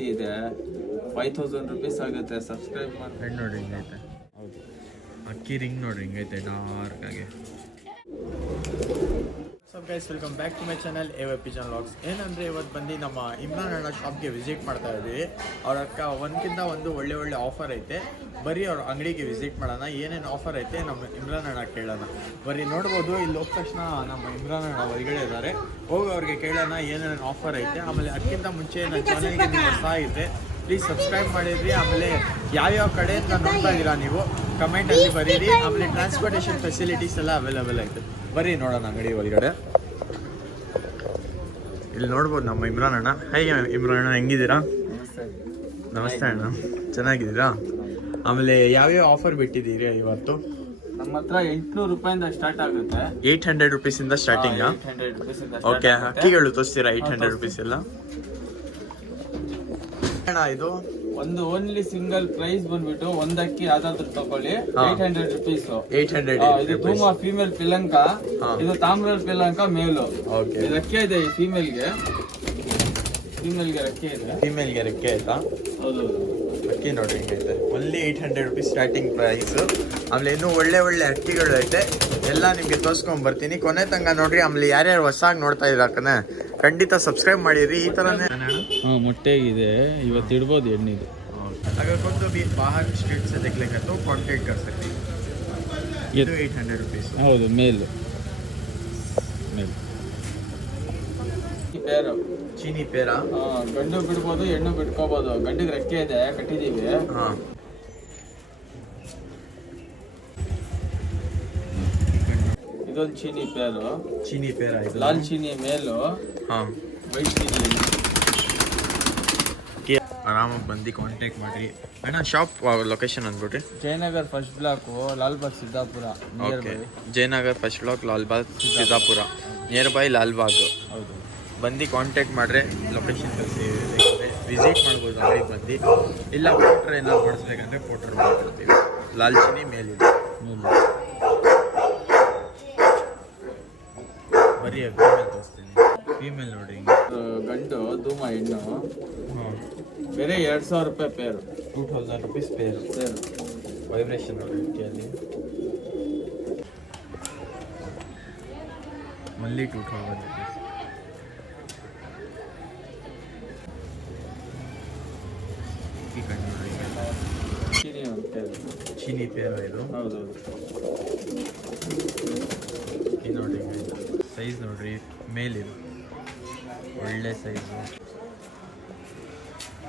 ಜಾಸ್ತಿ ಇದೆ. 5000 rupees ಆಗುತ್ತೆ. ಸಬ್ಸ್ಕ್ರೈಬ್ ಮಾಡಿ. ಹೆಣ್ಣು ನೋಡ್ರಿ ಹಿಂಗೈತೆ. ಹೌದು, ಅಕ್ಕಿ ರಿಂಗ್ ನೋಡ್ರಿ ಹಿಂಗೈತೆ ಡಾರ್ಕ್ ಆಗಿ. So guys, welcome back to my channel AYP vlogs. ಏನಂದರೆ ಇವತ್ತು ಬಂದು ನಮ್ಮ ಇಮ್ರಾನ್ ಅಣ್ಣ ಶಾಪ್ಗೆ ವಿಸಿಟ್ ಮಾಡ್ತಾ ಇದ್ದೀವಿ. ಅವ್ರ ಅಕ್ಕ ಒಂದಕ್ಕಿಂತ ಒಂದು ಒಳ್ಳೆ ಆಫರ್ ಐತೆ. ಬರೀ ಅವ್ರ ಅಂಗಡಿಗೆ ವಿಸಿಟ್ ಮಾಡೋಣ, ಏನೇನು ಆಫರ್ ಐತೆ ನಮ್ಮ ಇಮ್ರಾನ್ ಅಣ್ಣ ಕೇಳೋಣ. ಬರೀ ನೋಡ್ಬೋದು, ಇಲ್ಲಿ ಹೋದ ತಕ್ಷಣ ನಮ್ಮ ಇಮ್ರಾನ್ ಅಣ್ಣ ಹೊರಗಡೆ ಇದ್ದಾರೆ. ಹೋಗಿ ಅವ್ರಿಗೆ ಕೇಳೋಣ ಏನೇನು ಆಫರ್ ಐತೆ. ಆಮೇಲೆ ಅದಕ್ಕಿಂತ ಮುಂಚೆ ನನ್ನ ಚಾನಲ್ಗೆ ನೀವು ಹೊಸ ಐತೆ, ಪ್ಲೀಸ್ ಸಬ್ಸ್ಕ್ರೈಬ್ ಮಾಡಿದ್ರಿ. ಆಮೇಲೆ ಯಾವ್ಯಾವ ಕಡೆಯಿಂದ ನೋಡ್ತಾ ಇದ್ದೀರಾ ನೀವು ಕಮೆಂಟಲ್ಲಿ ಬರೀರಿ. ಆಮೇಲೆ ಟ್ರಾನ್ಸ್ಪೋರ್ಟೇಷನ್ ಫೆಸಿಲಿಟೀಸ್ ಎಲ್ಲ ಅವೈಲೇಬಲ್ ಐತೆ. ಬರೀ ನೋಡೋಣ ಅಂಗಡಿ ಒಳಗಡೆ. ಇಲ್ಲಿ ನೋಡ್ಬೋದು ನಮ್ಮ ಇಮ್ರಾನ್ ಅಣ್ಣ. ಹೇಗೆ ಇಮ್ರಾನ್ ಅಣ್ಣ, ಹೆಂಗಿದ್ದೀರಾ? ನಮಸ್ತೆ ಅಣ್ಣ, ಚೆನ್ನಾಗಿದ್ದೀರಾ? ಆಮೇಲೆ ಯಾವ್ಯಾವ ಆಫರ್ ಬಿಟ್ಟಿದ್ದೀರಿ ಇವತ್ತು? ನಮ್ಮ ಹತ್ರ 800 ರೂಪಾಯಿಂದ ಸ್ಟಾರ್ಟ್ ಆಗುತ್ತೆ. 800 ರೂಪೀಸಿಂದ ಸ್ಟಾರ್ಟಿಂಗ್. ಓಕೆ, ಅಕ್ಕಿಗಳು ತೋರಿಸ್ತೀರಾ? 800 ರೂಪೀಸ್ ಎಲ್ಲ ಅಣ್ಣ. ಇದು ಒಂದು ಓನ್ಲಿ ಸಿಂಗಲ್ ಪ್ರೈಸ್ ಬಂದ್ಬಿಟ್ಟು ಒಂದಕ್ಕಿ ಯಾವ್ದಾದ್ರು ತಗೊಳ್ಳಿ 800 ರೂಪೀಸ್. 800. ಇದು ಧೂಮ ಫೀಮೇಲ್ ಪಿಲಂಕ, ಇದು ತಾಮ್ರಲ್ ಪಿಲಂಕ ಮೇಲು. ಇದು ರೆಕ್ಕೆ ಇದೆ ಫೀಮೇಲ್ಗೆ ರೆಕ್ಕೆ ಇದೆ. ಫೀಮೇಲ್ಗೆ ರೆಕ್ಕೆ ಆಯ್ತಾ? ಹೌದು. ಅಕ್ಕಿ ನೋಡ್ರಿ ಹಿಂಗೈತೆ. Only 800 rupees starting price. ಆಮೇಲೆ ಇನ್ನೂ ಒಳ್ಳೆ ಅಕ್ಕಿಗಳು ಐತೆ. ಎಲ್ಲ ನಿಮಗೆ ತೋರಿಸ್ಕೊಂಡ್ ಬರ್ತೀನಿ ಕೊನೆ ತನಕ ನೋಡ್ರಿ. ಆಮೇಲೆ ಯಾರ್ಯಾರು ಹೊಸಾಗಿ ನೋಡ್ತಾ ಇದ್ದಾಕನೆ ಖಂಡಿತ ಸಬ್ಸ್ಕ್ರೈಬ್ ಮಾಡಿರಿ. ಈ ಥರನೇ ಮೊಟ್ಟೆಗಿದೆ, ಇವತ್ತು ಇಡ್ಬೋದು ಎಣ್ಣಿದು. अगर कौन तो भी बाहर स्टेट से देख लेंगे तो कांटेक्ट कर सकते हैं. ये तो 800 रुपीस. ಹೌದು, ಮೇಲ್ ಪೇರು ಚೀನಿ ಪೇರ. ಗಂಡು ಬಿಡ್ಬೋದು, ಹೆಣ್ಣು ಬಿಟ್ಕೋಬಹುದು. ಗಂಡಿಗೆ ರೆಕ್ಕೆ ಇದೆ, ಕಟ್ಟಿದೀವಿ. ಇದೊಂದು ಚೀನಿ ಪೇರ. ಲಾಲ್ ಚೀನಿ ಮೇಲು, ವೈಟ್ ಚೀನಿ. ಆರಾಮಾಗಿ ಬಂದು ಕಾಂಟ್ಯಾಕ್ಟ್ ಮಾಡಿರಿ ಅಣ್ಣ. ಶಾಪ್ ಲೊಕೇಶನ್ ಅಂದ್ಬಿಟ್ರಿ? Jayanagar first block, Lalbagh Siddapura. Jayanagar first block, Lalbagh Siddapura, near by Lalbagh. ಹೌದು, ಬಂದು ಕಾಂಟ್ಯಾಕ್ಟ್ ಮಾಡ್ರೆ ಲೊಕೇಶನ್ ಕಳಿಸಿ ವಿಸಿಟ್ ಮಾಡ್ಬೋದು ಅಂಗಡಿಗೆ ಬಂದು. ಇಲ್ಲ ಪೋಟ್ರ್ ಏನಾದ್ರು ಮಾಡಿಸ್ಬೇಕಂದ್ರೆ ಪೋಟ್ರ್ ಮಾಡ್ಕೊಡ್ತೀವಿ. ಲಾಲ್ ಚೀನಿ ಮೇಲಿದೆ. ಬರೀ ಫೀಮೇಲ್ ತೋರಿಸ್ತೀನಿ. ಫೀಮೇಲ್ ನೋಡಿ, ಗಂಡು ಧೂಮ, ಹೆಣ್ಣು ಬೇರೆ 2000 ರೂಪಾಯಿ ಪೇರು. 2000 ರೂಪೀಸ್ ಪೇರು. ವೈಬ್ರೇಷನ್ ನೋಡಿ ಅಲ್ಲಿ ಓನ್ಲಿ 2000 ರೂಪೀಸ್. ಚೀನಿ ಪೇರು ಇದು. ಹೌದು. ಇದು ನೋಡ್ರಿ, ಸೈಜ್ ನೋಡ್ರಿ, ಮೇಲಿದು ಒಳ್ಳೆ ಸೈಜು.